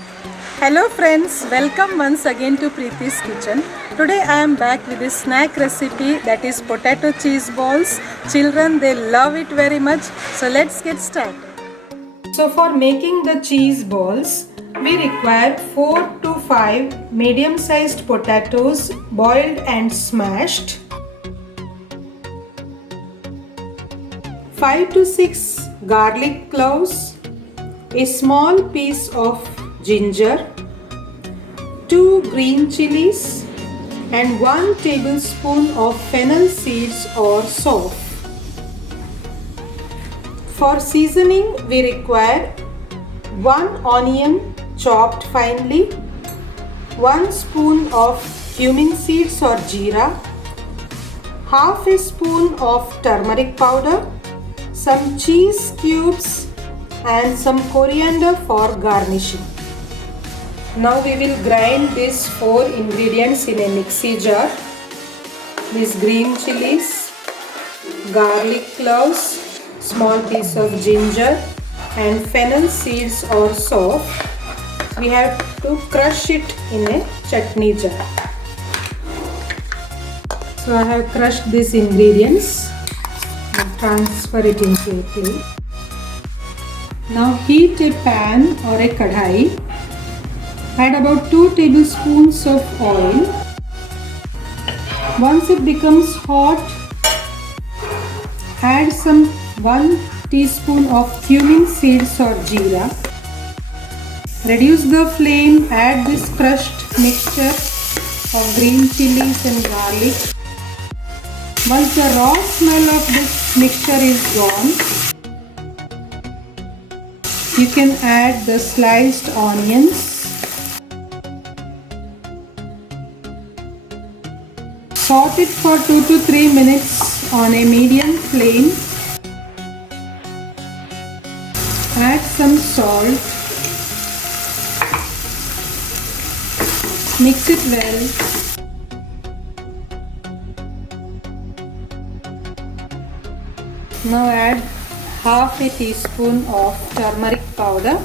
Hello friends, welcome once again to Preeti's kitchen. Today I am back with a snack recipe that is potato cheese balls. Children, they love it very much. So let's get started. So for making the cheese balls, we require 4 to 5 medium sized potatoes boiled and smashed, 5 to 6 garlic cloves, a small piece of ginger, 2 green chilies and 1 tablespoon of fennel seeds or soap. For seasoning, we require 1 onion chopped finely, 1 spoon of cumin seeds or jeera, half a spoon of turmeric powder, some cheese cubes and some coriander for garnishing. Now we will grind these 4 ingredients in a mixie jar. These green chilies, garlic cloves, small piece of ginger and fennel seeds or soap. We have to crush it in a chutney jar. So I have crushed these ingredients and transfer it into a plate. Now heat a pan or a kadhai. Add about 2 tablespoons of oil. Once it becomes hot, add some 1 teaspoon of cumin seeds or jeera. Reduce the flame, add this crushed mixture of green chilies and garlic. Once the raw smell of this mixture is gone, you can add the sliced onions. Saute it for 2 to 3 minutes on a medium flame. Add some salt. Mix it well. Now add half a teaspoon of turmeric powder.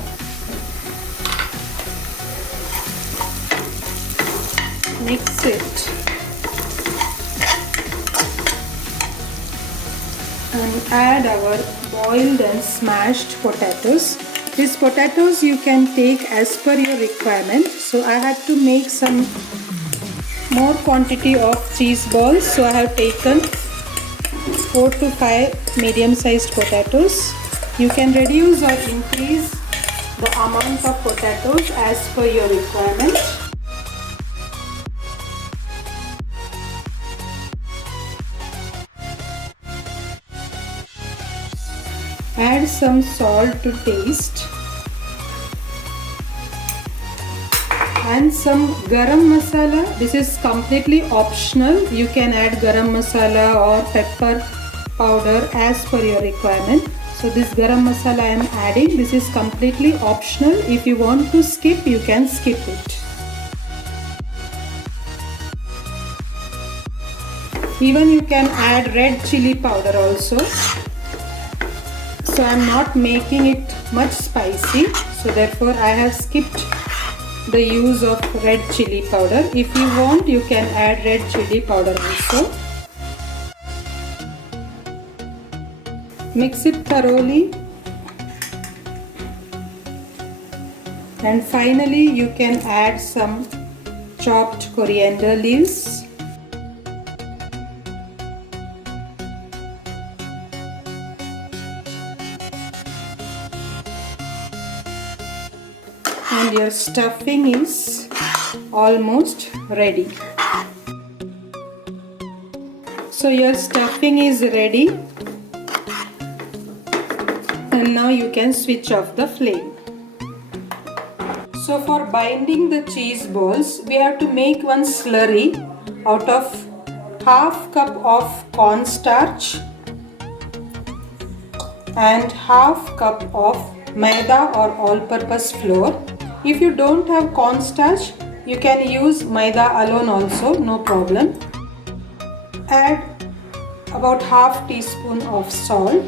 Mix it and add our boiled and smashed potatoes. These potatoes you can take as per your requirement. So I had to make some more quantity of cheese balls. So I have taken 4 to 5 medium sized potatoes. You can reduce or increase the amount of potatoes as per your requirement. Add some salt to taste and some garam masala. This is completely optional. You can add garam masala or pepper powder as per your requirement. So this garam masala I am adding. This is completely optional. If you want to skip, you can skip it. Even you can add red chili powder also. So I am not making it much spicy. So therefore I have skipped the use of red chili powder. If you want, you can add red chili powder also. Mix it thoroughly. And finally you can add some chopped coriander leaves. And your stuffing is almost ready. So your stuffing is ready. And now you can switch off the flame. So for binding the cheese balls, we have to make one slurry out of half cup of cornstarch and half cup of maida or all-purpose flour. If you don't have cornstarch, you can use maida alone also, no problem. Add about half teaspoon of salt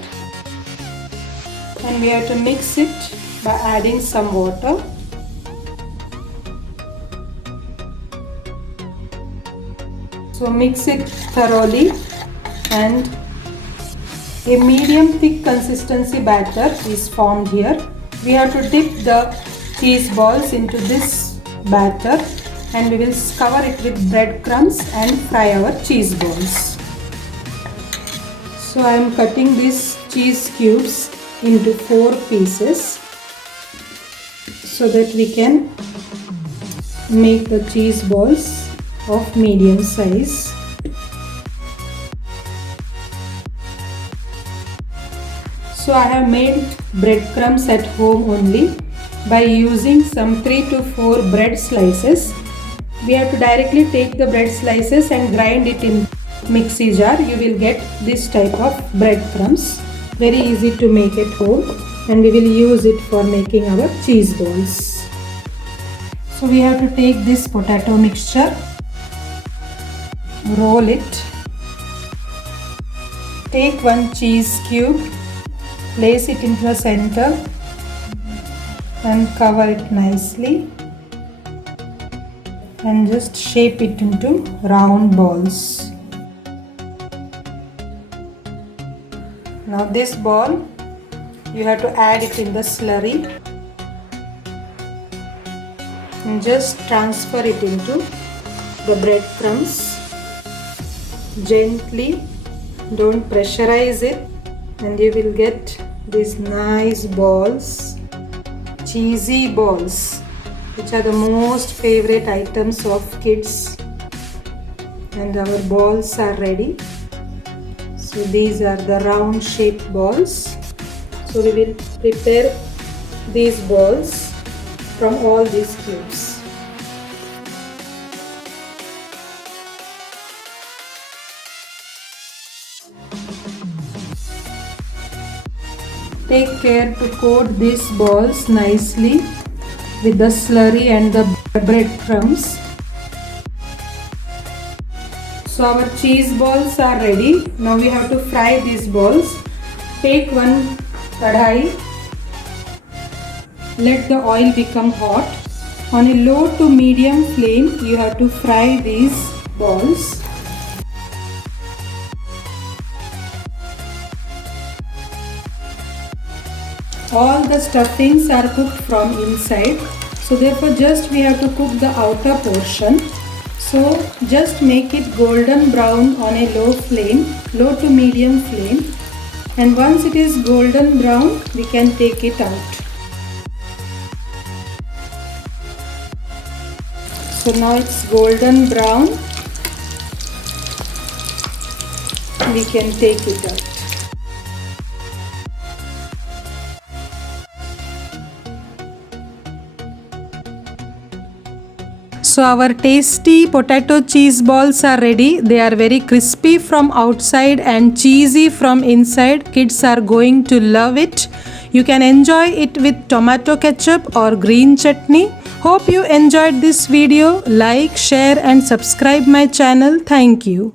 and we have to mix it by adding some water. So mix it thoroughly, and a medium thick consistency batter is formed here. We have to dip the cheese balls into this batter, and we will cover it with breadcrumbs and fry our cheese balls. So I am cutting these cheese cubes into 4 pieces so that we can make the cheese balls of medium size. So I have made breadcrumbs at home only by using some 3 to 4 bread slices. We have to directly take the bread slices and grind it in mixie jar. You will get this type of breadcrumbs. Very easy to make at home, and we will use it for making our cheese balls. So we have to take this potato mixture, roll it, take one cheese cube, place it into the center and cover it nicely, and just shape it into round balls. Now this ball, you have to add it in the slurry and just transfer it into the breadcrumbs gently. Don't pressurize it, and you will get these nice balls, cheesy balls, which are the most favorite items of kids. And our balls are ready. So these are the round shaped balls. So we will prepare these balls from all these cubes. Take care to coat these balls nicely with the slurry and the breadcrumbs. So our cheese balls are ready. Now we have to fry these balls. Take one kadhai. Let the oil become hot. On a low to medium flame, you have to fry these balls. All the stuffings are cooked from inside, so therefore just we have to cook the outer portion. So just make it golden brown on a low flame, low to medium flame, and once it is golden brown, we can take it out. So now it's golden brown, we can take it out. So our tasty potato cheese balls are ready. They are very crispy from outside and cheesy from inside. Kids are going to love it. You can enjoy it with tomato ketchup or green chutney. Hope you enjoyed this video. Like, share and subscribe my channel. Thank you.